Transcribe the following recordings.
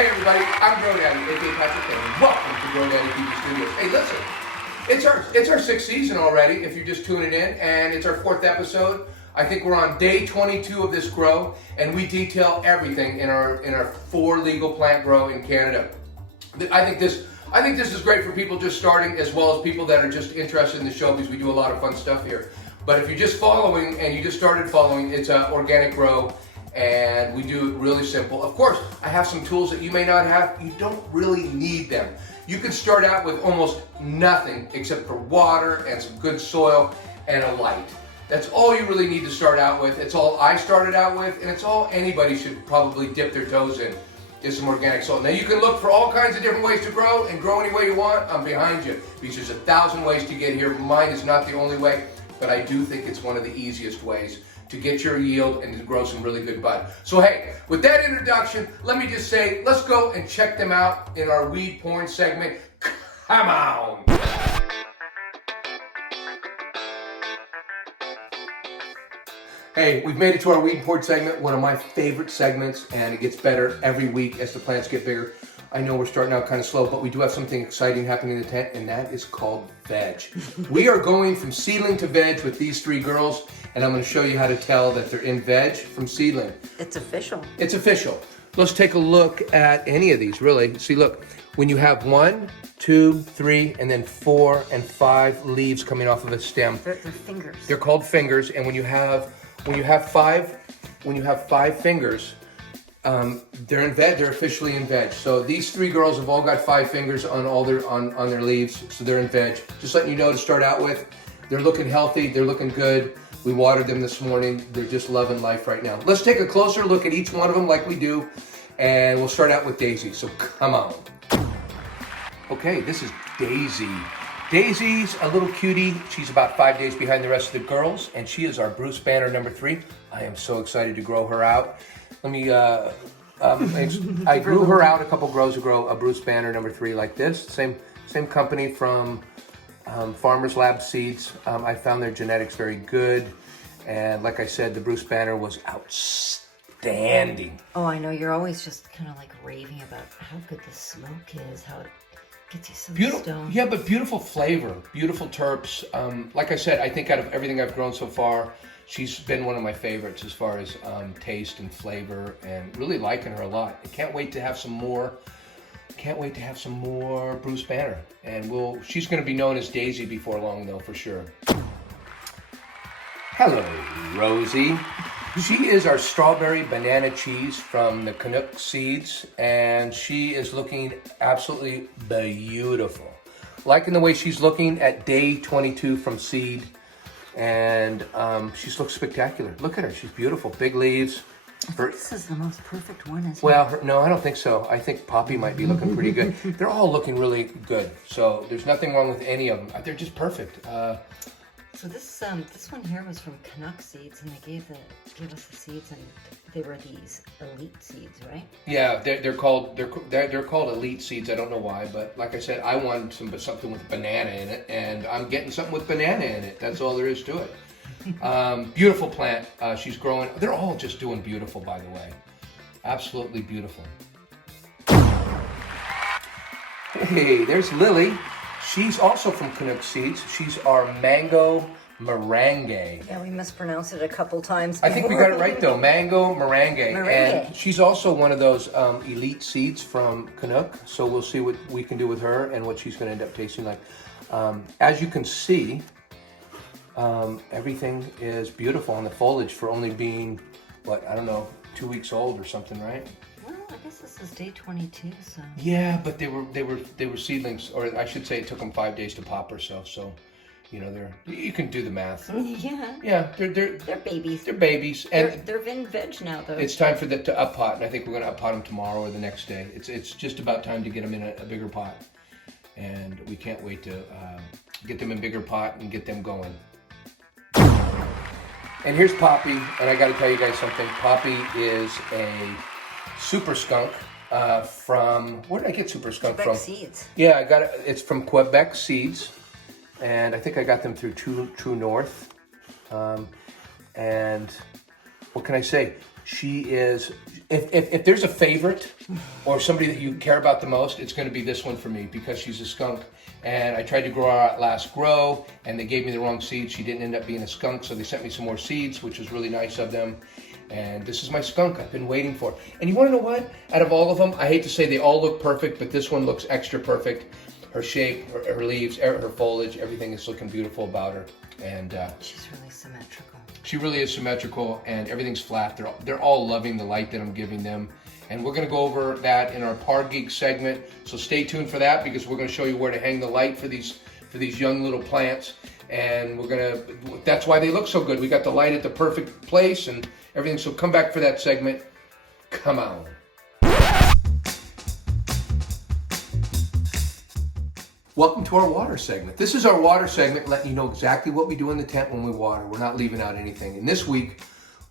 Hey everybody, I'm Grow Daddy, aka Patrick, and welcome to Grow Daddy TV Studios. Hey, listen, it's our sixth season already. If you're just tuning in, and it's our fourth episode. I think we're on day 22 of this grow, and we detail everything in our 4 legal plant grow in Canada. I think this is great for people just starting, as well as people that are just interested in the show, because we do a lot of fun stuff here. But if you're just following and you just started following, it's an organic grow. And we do it really simple. Of course, I have some tools that you may not have. You don't really need them. You can start out with almost nothing except for water and some good soil and a light. That's all you really need to start out with. It's all I started out with, and it's all anybody should probably dip their toes in, is some organic soil. Now you can look for all kinds of different ways to grow and grow any way you want. I'm behind you, because there's 1,000 ways to get here. Mine is not the only way, but I do think it's one of the easiest ways to get your yield and to grow some really good bud. So hey, with that introduction, let me just say, let's go and check them out in our weed porn segment. Come on! Hey, we've made it to our weed porn segment, one of my favorite segments, and it gets better every week as the plants get bigger. I know we're starting out kind of slow, but we do have something exciting happening in the tent, and that is called veg. We are going from seedling to veg with these 3 girls, and I'm going to show you how to tell that they're in veg from seedling. It's official. It's official. Let's take a look at any of these, really. See, look, when you have 1, 2, 3, and then 4 and 5 leaves coming off of a stem. They're fingers. They're called fingers, and when you have 5 fingers, they're in veg. They're officially in veg. So these 3 girls have all got 5 fingers on all their on their leaves, so they're in veg. Just letting you know to start out with. They're looking healthy. They're looking good. We watered them this morning. They're just loving life right now. Let's take a closer look at each one of them, like we do, and we'll start out with Daisy. So come on. Okay, this is Daisy. Daisy's a little cutie. She's about 5 days behind the rest of the girls, and she is our Bruce Banner number 3. I am so excited to grow her out. Let me, I grew her out a couple grows ago, a Bruce Banner number 3 like this. Same company from Farmers Lab Seeds. I found their genetics very good. And like I said, the Bruce Banner was outstanding. Oh, I know. You're always just kind of like raving about how good the smoke is, how it gets you so stoned. Yeah, but beautiful flavor, beautiful terps. Like I said, I think out of everything I've grown so far, she's been one of my favorites as far as taste and flavor, and really liking her a lot. I can't wait to have some more. Can't wait to have some more Bruce Banner, and she's going to be known as Daisy before long, though, for sure. Hello, Rosy. She is our strawberry banana cheese from the Canuk seeds, and she is looking absolutely beautiful. Liking the way she's looking at day 22 from seed. And she looks spectacular. Look at her. She's beautiful. Big leaves. This is the most perfect one, isn't it? Well, no, I don't think so. I think Poppy might be looking pretty good. They're all looking really good. So there's nothing wrong with any of them. They're just perfect. So this one here was from Canuk seeds, and they gave us the seeds, and they were these elite seeds, right? Yeah, they're called elite seeds. I don't know why, but like I said, I wanted something with banana in it, and I'm getting something with banana in it. That's all there is to it. Beautiful plant. She's growing. They're all just doing beautiful, by the way. Absolutely beautiful. Hey, there's Lily. She's also from Canuk Seeds. She's our mango merengue. Yeah, we mispronounced it a couple times before. I think we got it right, though. Mango merengue. Merengue. And she's also one of those elite seeds from Canuk. So we'll see what we can do with her and what she's going to end up tasting like. As you can see, everything is beautiful on the foliage for only being, what, I don't know, 2 weeks old or something, right? Well, I guess this is day 22, so. Yeah, but they were seedlings, or I should say it took them 5 days to pop or so. So, you know, you can do the math. Yeah. Yeah, they're babies. They're babies, and they're in veg now, though. it's time for them to up pot, and I think we're going to up pot them tomorrow or the next day. It's just about time to get them in a bigger pot, and we can't wait to get them in bigger pot and get them going. And here's Poppy, and I got to tell you guys something. Poppy is a super skunk from, where did I get super skunk Quebec from? Seeds. Yeah, I got it. It's from Quebec Seeds, and I think I got them through True North. And what can I say? She is, if there's a favorite or somebody that you care about the most, it's going to be this one for me because she's a skunk. And I tried to grow her out last grow, and they gave me the wrong seeds. She didn't end up being a skunk, so they sent me some more seeds, which was really nice of them. And this is my skunk I've been waiting for. And you want to know what? Out of all of them, I hate to say they all look perfect, but this one looks extra perfect. Her shape, her leaves, her foliage, everything is looking beautiful about her. And she's really symmetrical. She really is symmetrical, and everything's flat. They're all loving the light that I'm giving them. And we're going to go over that in our Geek segment. So stay tuned for that because we're going to show you where to hang the light for these young little plants. And that's why they look so good. We got the light at the perfect place and everything. So come back for that segment. Come on. Welcome to our water segment. This is our water segment, letting you know exactly what we do in the tent when we water. We're not leaving out anything. And this week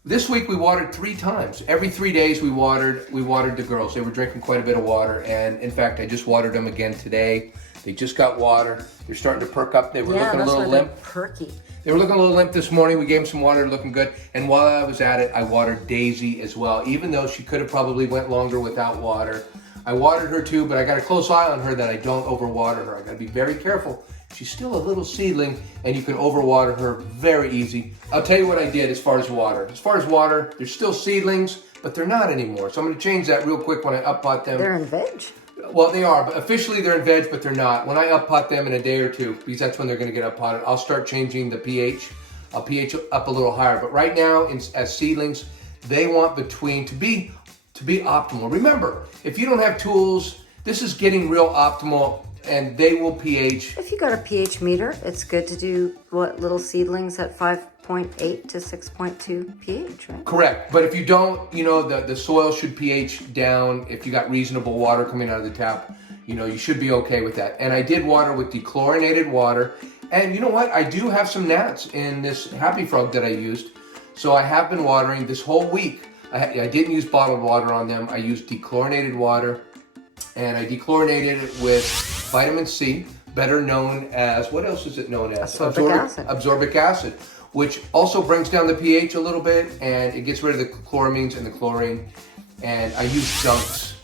we watered 3 times. Every 3 days we watered the girls. They were drinking quite a bit of water, and in fact I just watered them again today. They just got water. They're starting to perk up. They were looking a little limp. Perky. They were looking a little limp this morning. We gave them some water, looking good. And while I was at it, I watered Daisy as well. Even though she could have probably went longer without water. I watered her too, but I got a close eye on her that I don't overwater her. I got to be very careful. She's still a little seedling, and you can overwater her very easy. I'll tell you what I did as far as water. They're still seedlings, but they're not anymore. So I'm going to change that real quick when I up-pot them. They're in veg. Well, they are, but officially they're in veg, but they're not. When I up-pot them in a day or two, because that's when they're going to get up-potted, I'll start changing the pH. I'll pH up a little higher. But right now, as seedlings, they want to be optimal. Remember, if you don't have tools, this is getting real optimal, and they will pH. If you got a pH meter, it's good to do little seedlings at 5.8 to 6.2 pH, right? Correct. But if you don't, the soil should pH down. If you got reasonable water coming out of the tap, you should be okay with that. And I did water with dechlorinated water. And you know what? I do have some gnats in this Happy Frog that I used. So I have been watering this whole week. I didn't use bottled water on them. I used dechlorinated water, and I dechlorinated it with vitamin C, better known as, what else is it known as? Absorbic acid, which also brings down the pH a little bit, and it gets rid of the chloramines and the chlorine. And I use dunks.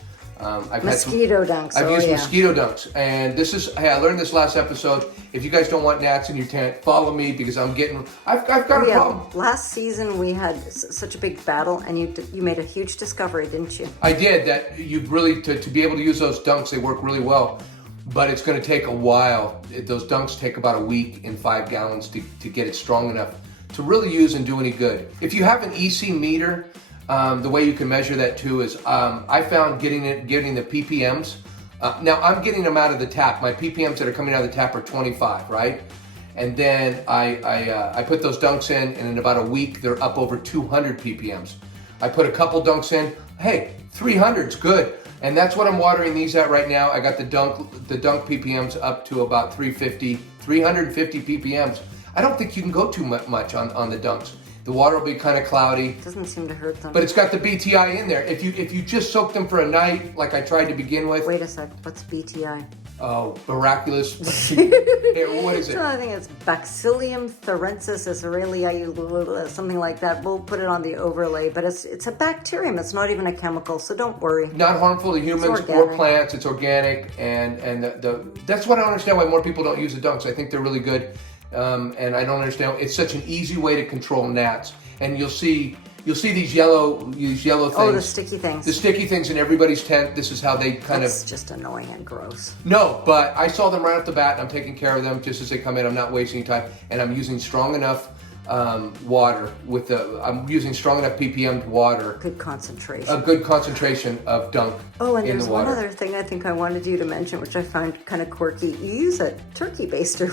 Mosquito dunks. I've used mosquito dunks, and I learned this last episode. If you guys don't want gnats in your tent, follow me because I've got a problem. Last season we had such a big battle, and you made a huge discovery, didn't you? I did. That you really to be able to use those dunks, they work really well, but it's going to take a while. Those dunks take about a week in 5 gallons to get it strong enough to really use and do any good. If you have an EC meter. The way you can measure that too is I found getting the ppms. Now I'm getting them out of the tap. My ppms that are coming out of the tap are 25, right? And then I put those dunks in, and in about a week they're up over 200 ppms. I put a couple dunks in. Hey, 300's good, and that's what I'm watering these at right now. I got the dunk ppms up to about 350 ppms. I don't think you can go too much on the dunks. The water will be kind of cloudy. Doesn't seem to hurt them. But it's got the BTI in there. If you just soak them for a night, like I tried to begin with. Wait a sec. What's BTI? Oh, miraculous. What is it? So I think it's Bacillium thurensis israeli, something like that. We'll put it on the overlay, but it's a bacterium. It's not even a chemical, so don't worry. Not harmful to humans or plants. It's organic, and that's what I don't understand why more people don't use the dunks. I think they're really good. And I don't understand. It's such an easy way to control gnats, and you'll see these yellow things. Oh, the sticky things. The sticky things in everybody's tent. This is how they That's just annoying and gross. No, but I saw them right off the bat, and I'm taking care of them just as they come in. I'm not wasting time, and I'm using strong enough water I'm using strong enough ppm water. Good concentration. A good concentration of dunk. Oh, and there's one other thing I think I wanted you to mention, which I found kind of quirky. You use a turkey baster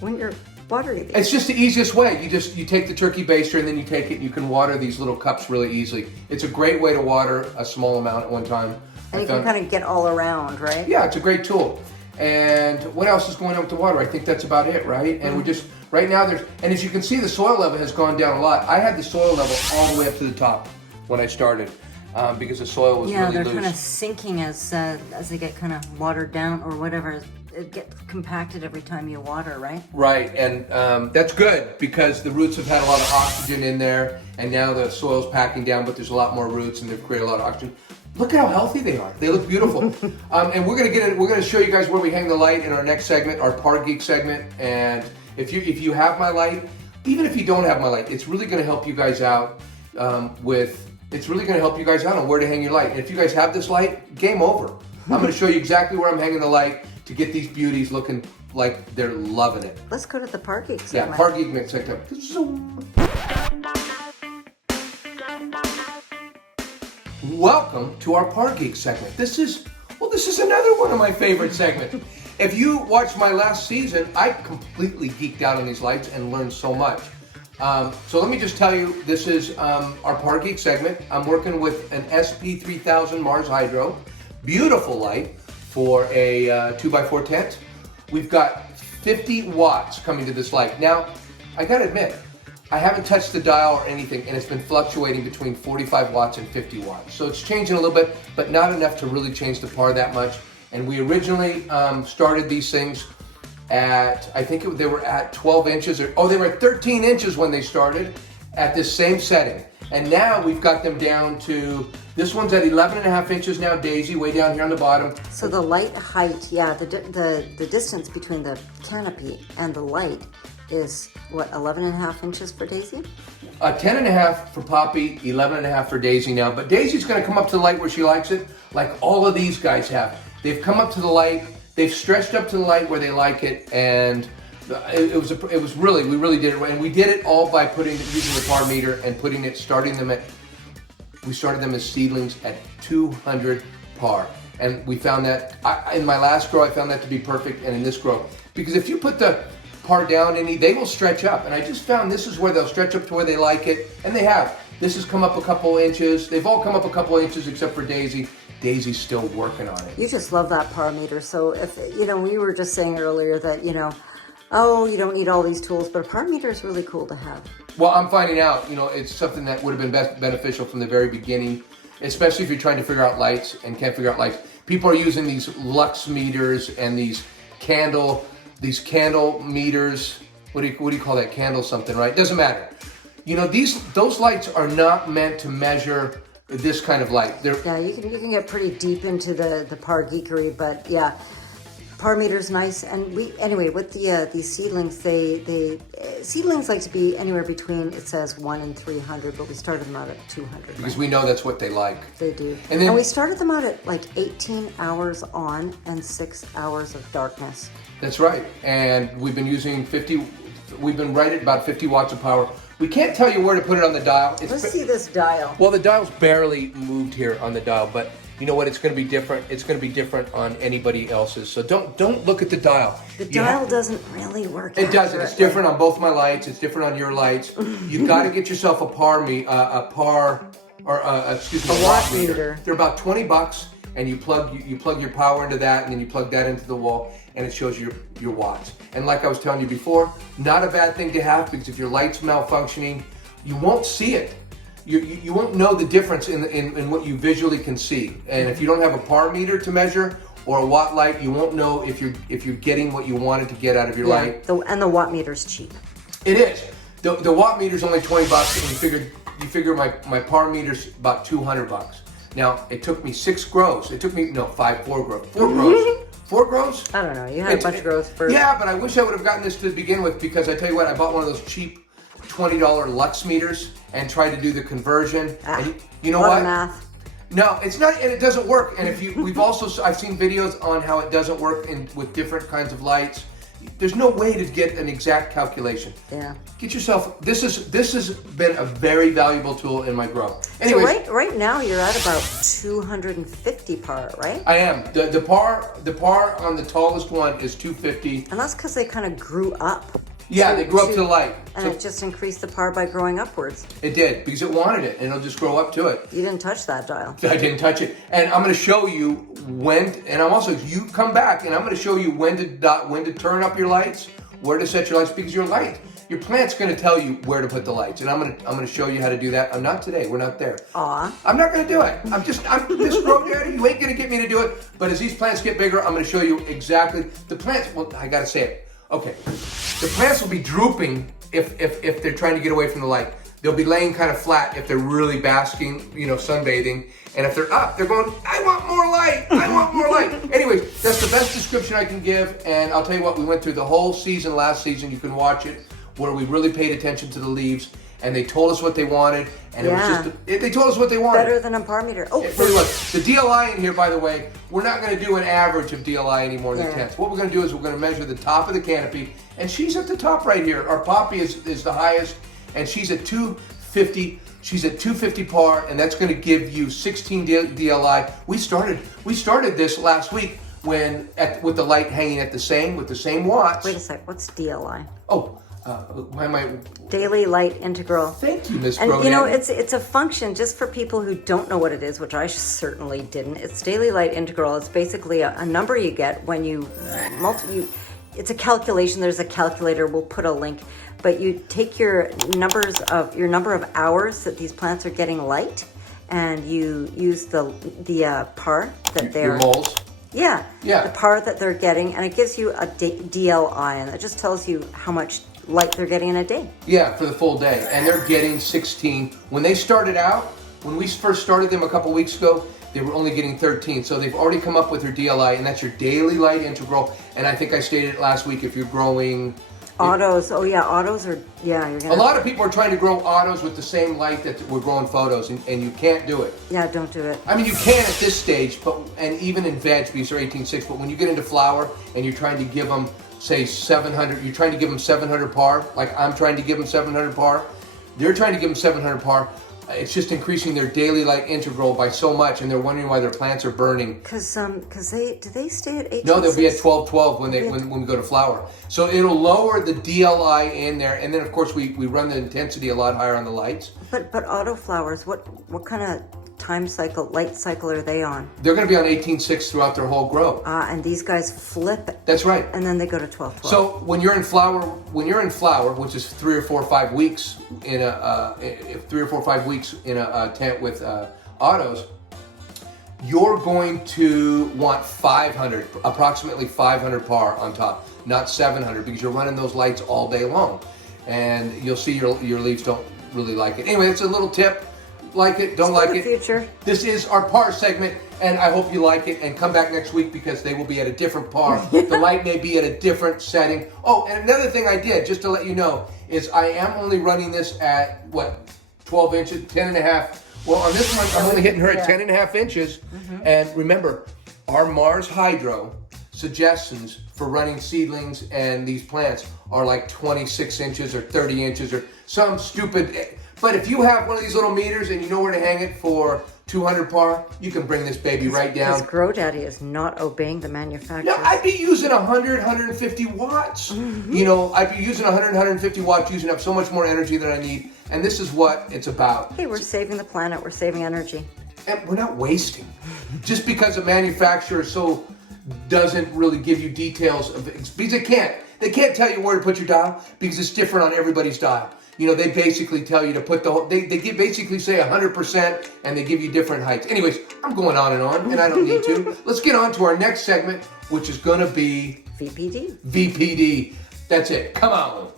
when you're watering these. It's just the easiest way. You take the turkey baster, and then you take it and you can water these little cups really easily. It's a great way to water a small amount at one time. And you can kind of get all around, right? Yeah, it's a great tool. And what else is going on with the water? I think that's about it, right? And we're just, right now and as you can see, the soil level has gone down a lot. I had the soil level all the way up to the top when I started because the soil was really loose. Yeah, they're kind of sinking as they get kind of watered down or whatever. get compacted every time you water, right? Right, and that's good because the roots have had a lot of oxygen in there, and now the soil's packing down, but there's a lot more roots, and they've created a lot of oxygen. Look at how healthy they are. They look beautiful. And we're gonna show you guys where we hang the light in our next segment, our Par Geek segment. And if you have my light, even if you don't have my light, it's really gonna help you guys out it's really gonna help you guys out on where to hang your light. And if you guys have this light, game over. I'm gonna show you exactly where I'm hanging the light to get these beauties looking like they're loving it. Let's go to the Par Geek segment. Yeah, Par Geek mix segment. Welcome to our Par Geek segment. This is another one of my favorite segments. If you watched my last season, I completely geeked out on these lights and learned so much. So let me just tell you, this is our Par Geek segment. I'm working with an SP3000 Mars Hydro. Beautiful light for a 2x4 tent. We've got 50 watts coming to this light. Now, I gotta admit, I haven't touched the dial or anything, and it's been fluctuating between 45 watts and 50 watts. So it's changing a little bit, but not enough to really change the par that much. And we originally started these things at, I think they were at 12 inches, they were at 13 inches when they started at this same setting. And now we've got them down to, this one's at 11.5 inches now, Daisy, way down here on the bottom. So the light height, yeah, the distance between the canopy and the light is what, 11.5 inches for Daisy? 10.5 for Poppy, 11.5 for Daisy now. But Daisy's gonna come up to the light where she likes it, like all of these guys have. They've come up to the light, they've stretched up to the light where they like it, and it was really, we really did it right. And we did it all by using the par meter and we started them as seedlings at 200 par. And we found that, in my last grow, I found that to be perfect, and in this grow. Because if you put the par down any, they will stretch up. And I just found this is where they'll stretch up to where they like it, and they have. This has come up a couple inches. They've all come up a couple inches except for Daisy. Daisy's still working on it. You just love that par meter. So if, we were just saying earlier that, oh, you don't need all these tools, but a par meter is really cool to have. Well, I'm finding out, it's something that would have been beneficial from the very beginning, especially if you're trying to figure out lights and can't figure out lights. People are using these lux meters and these candle meters. What do you call that? Candle something, right? Doesn't matter. Those lights are not meant to measure this kind of light. Yeah, you can get pretty deep into the par geekery, but yeah, par meter's nice. And with these seedlings, seedlings like to be anywhere between, it says 1 and 300, but we started them out at 200. Because we know that's what they like. They do. And we started them out at like 18 hours on and 6 hours of darkness. That's right. And we've been using we've been right at about 50 watts of power. We can't tell you where to put it on the dial. Let's see this dial. Well, the dial's barely moved here on the dial, but you know what? It's going to be different. It's going to be different on anybody else's. So don't look at the dial. The dial doesn't really work. It doesn't. It's different on both my lights. It's different on your lights. You got to get yourself a watt meter. They're about $20, and you plug your power into that, and then you plug that into the wall, and it shows your watts. And like I was telling you before, not a bad thing to have, because if your light's malfunctioning, you won't see it. You won't know the difference in what you visually can see. And if you don't have a par meter to measure or a watt light, you won't know if you're getting what you wanted to get out of your light. And the watt meter's cheap. It is. The watt meter's only $20, and you figure my par meter's about $200. Now, it took me 6 grows. It took me 4 grows. 4 grows. 4 grows? I don't know. You had a bunch of grows first. Yeah, but I wish I would have gotten this to begin with, because I tell you what, I bought one of those cheap $20 lux meters and tried to do the conversion. And you know what? Math. No, it's not, and it doesn't work. And I've seen videos on how it doesn't work with different kinds of lights. There's no way to get an exact calculation. Yeah. Get yourself. This has been a very valuable tool in my grow. Anyways, so right now you're at about 250 par, right? I am. The par on the tallest one is 250. And that's because they kind of grew up. Yeah, they grew up to the light. And it just increased the par by growing upwards. It did, because it wanted it, and it'll just grow up to it. You didn't touch that dial. I didn't touch it. And I'm going to show you when, and you come back, and I'm going to show you when to turn up your lights, where to set your lights, because your your plant's going to tell you where to put the lights, and I'm going to show you how to do that. I'm not today. We're not there. Aw. I'm not going to do it. I'm this Grow Daddy. You ain't going to get me to do it. But as these plants get bigger, I'm going to show you exactly the plants. Well, I got to say it. Okay, the plants will be drooping if they're trying to get away from the light. They'll be laying kind of flat if they're really basking, sunbathing. And if they're up, they're going, I want more light. I want more light. Anyways, that's the best description I can give. And I'll tell you what, we went through the whole season last season. You can watch it, where we really paid attention to the leaves. And they told us what they wanted. And it was just, they told us what they wanted. Better than a par meter. Oh, it really was. The DLI in here, by the way, we're not going to do an average of DLI anymore in the tents. What we're going to do is we're going to measure the top of the canopy. And she's at the top right here. Our poppy is the highest. And she's at 250. She's at 250 par, and that's going to give you 16 DLI. We started this last week with the light hanging at the same watts. Wait a sec. What's DLI? Oh, my Daily Light Integral. Thank you, Miss And Brogan. it's a function, just for people who don't know what it is, which I certainly didn't. It's Daily Light Integral. It's basically a number you get when you it's a calculation. There's a calculator. We'll put a link. But you take your number of hours that these plants are getting light, and you use the par that they're your moles. Yeah. Yeah. The par that they're getting, and it gives you a DLI, and it just tells you how much light they're getting in a day. Yeah, for the full day, and they're getting 16. When they started out, when we first started them a couple weeks ago, they were only getting 13. So they've already come up with their DLI, and that's your daily light integral. And I think I stated it last week, if you're growing autos, autos are, you're gonna. A lot of people are trying to grow autos with the same light that we're growing photos, and you can't do it. Yeah, don't do it. I mean, you can at this stage, and even in veg, because they're 18.6, but when you get into flower and you're trying to give them, say, 700, you're trying to give them 700 par, like I'm trying to give them 700 par, they're trying to give them 700 par. It's just increasing their daily light integral by so much, and they're wondering why their plants are burning. Because do they stay at 18.6? No, they'll be at 12.12 when we go to flower. So it'll lower the DLI in there, and then of course we run the intensity a lot higher on the lights. But auto flowers, what kind of light cycle are they on? They're going to be on 18.6 throughout their whole grow. And these guys flip. That's right. And then they go to 12.12. So when you're in flower, which is 3 or 4 or 5 weeks in a 3 or 4 or 5 weeks in a tent with autos, you're going to want 500, approximately 500 par on top, not 700, because you're running those lights all day long, and you'll see your leaves don't really like it. Anyway, it's a little tip. Like it, don't like it. Future. This is our par segment, and I hope you like it. And come back next week, because they will be at a different par. The light may be at a different setting. Oh, and another thing I did, just to let you know, is I am only running this at 12 inches, 10 and a half. Well, on this one, I'm only hitting her at 10 and a half inches. Mm-hmm. And remember, our Mars Hydro suggestions for running seedlings and these plants are like 26 inches or 30 inches or some stupid. But if you have one of these little meters and you know where to hang it for 200 par, you can bring this baby right down. Because Grow Daddy is not obeying the manufacturer. No, I'd be using 100, 150 watts. Mm-hmm. I'd be using 100, 150 watts, using up so much more energy than I need. And this is what it's about. Hey, we're saving the planet. We're saving energy. And we're not wasting. Just because a manufacturer doesn't really give you details of it, because they can't tell you where to put your dial, because it's different on everybody's dial. They basically tell you to put they basically say 100%, and they give you different heights. Anyways, I'm going on, and I don't need to. Let's get on to our next segment, which is going to be VPD. VPD. That's it. Come on.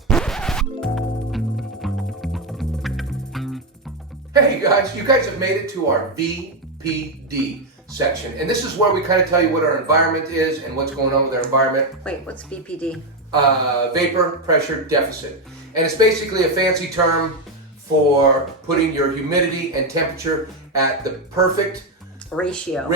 Hey guys, you guys have made it to our VPD section, and this is where we kind of tell you what our environment is and what's going on with our environment. Wait, what's VPD? Vapor pressure deficit. And it's basically a fancy term for putting your humidity and temperature at the perfect ratio.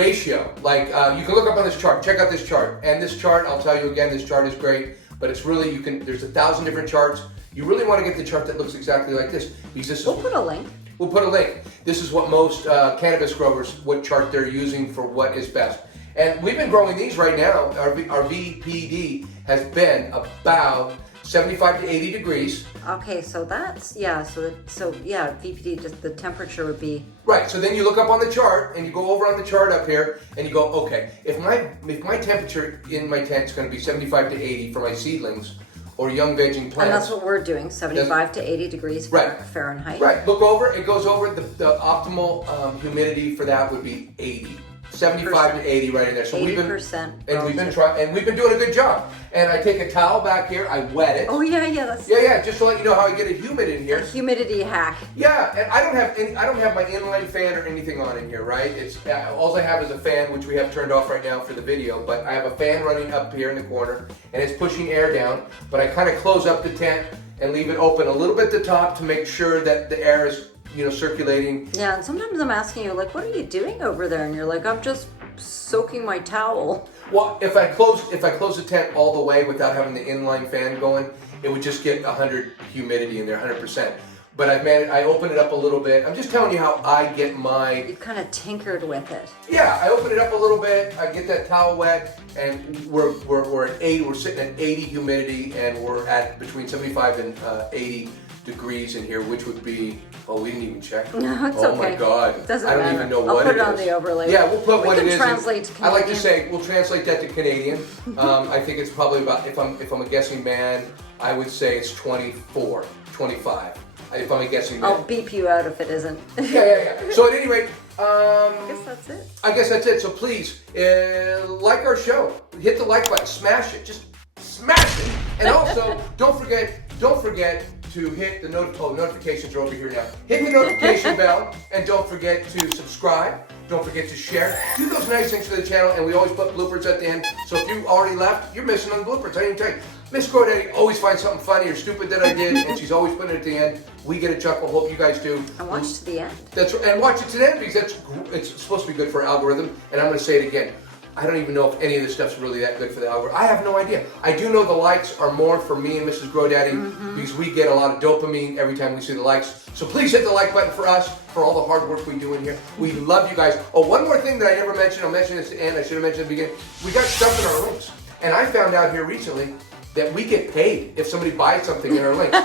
Like you can look up on this chart. Check out this chart. And this chart, I'll tell you again, this chart is great. But it's really, there's 1,000 different charts. You really want to get the chart that looks exactly like this, because this is. We'll put a link. We'll put a link. This is what most cannabis growers, what chart they're using for what is best. And we've been growing these right now. Our VPD has been about 75 to 80 degrees. Okay, so that's, VPD, just the temperature would be. Right, so then you look up on the chart, and you go over on the chart up here, and you go, okay, if my temperature in my tent is going to be 75 to 80 for my seedlings, or young vegging plants. And that's what we're doing, 75 to 80 degrees Fahrenheit. Right, look over, it goes over, the optimal humidity for that would be 80. 75 to 80 right in there. So 80%. we've been doing a good job. And I take a towel back here, I wet it. Oh yeah, Just to let you know how I get it humid in here. A humidity hack. Yeah, and I don't have my inline fan or anything on in here, right? It's all I have is a fan, which we have turned off right now for the video, but I have a fan running up here in the corner and it's pushing air down, but I kind of close up the tent and leave it open a little bit at the top to make sure that the air is circulating. Yeah, and sometimes I'm asking you, like, what are you doing over there? And you're like, I'm just soaking my towel. Well, if I close the tent all the way without having the inline fan going, it would just get 100 humidity in there, 100%. But I open it up a little bit. I'm just telling you how I get my... You've kind of tinkered with it. Yeah, I open it up a little bit, I get that towel wet, and we're at 80, we're sitting at 80 humidity, and we're at between 75 and 80 degrees in here, which would be, we didn't even check. No, it's oh okay. My God. It doesn't matter. I don't even know what it is. I'll put it on the overlay. Yeah, we'll put what it is. We can translate to Canadian. I like to say, we'll translate that to Canadian. I think it's probably about, if I'm a guessing man, I would say it's 24, 25. If I'm a guessing man. I'll beep you out if it isn't. Yeah. So at any rate, I guess that's it. So please, like our show. Hit the like button. Smash it. Just smash it. And also, don't forget to hit the notifications are over here now. Hit the notification bell, and don't forget to subscribe. Don't forget to share. Do those nice things for the channel, and we always put bloopers at the end. So if you already left, you're missing on the bloopers. I didn't tell you. Miss Gordaddy always finds something funny or stupid that I did, and she's always putting it at the end. We get a chuckle. Hope you guys do. And watch to the end. That's right. And watch it to the end because it's supposed to be good for our algorithm. And I'm going to say it again. I don't even know if any of this stuff's really that good for the algorithm. I have no idea. I do know the likes are more for me and Mrs. Grodaddy because we get a lot of dopamine every time we see the likes. So please hit the like button for us, for all the hard work we do in here. We love you guys. Oh, one more thing that I never mentioned. I'll mention this at the end. I should have mentioned at the beginning. We got stuff in our links. And I found out here recently that we get paid if somebody buys something in our links.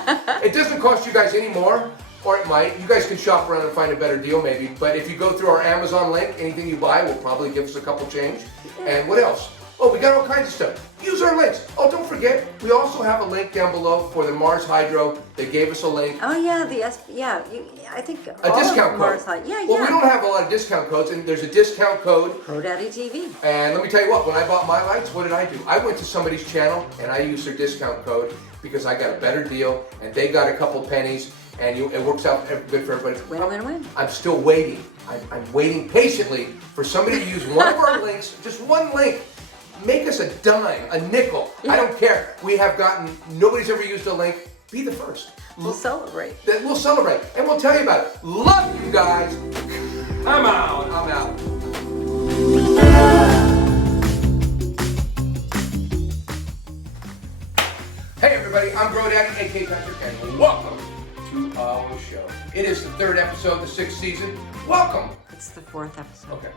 It doesn't cost you guys any more, or it might. You guys can shop around and find a better deal maybe. But if you go through our Amazon link, anything you buy will probably give us a couple change. And what else? Oh, we got all kinds of stuff. Use our links. Oh, don't forget, we also have a link down below for the Mars Hydro. They gave us a link. Oh yeah, I think a discount code. Well, we don't have a lot of discount codes, and there's a discount code. GoDaddy TV. And let me tell you what, when I bought my lights, what did I do? I went to somebody's channel and I used their discount code because I got a better deal, and they got a couple pennies, and it works out good for everybody. Win-win-win. I'm still waiting. I'm waiting patiently for somebody to use one of our links, just one link. Make us a dime, a nickel. I don't care. We have nobody's ever used a link. Be the first. We'll celebrate. We'll celebrate. And we'll tell you about it. Love you guys. I'm out. Hey everybody, I'm GrowDaddy, aka Patrick, and welcome to our show. It is the third episode of the 6th season. Welcome. It's the 4th episode. Okay.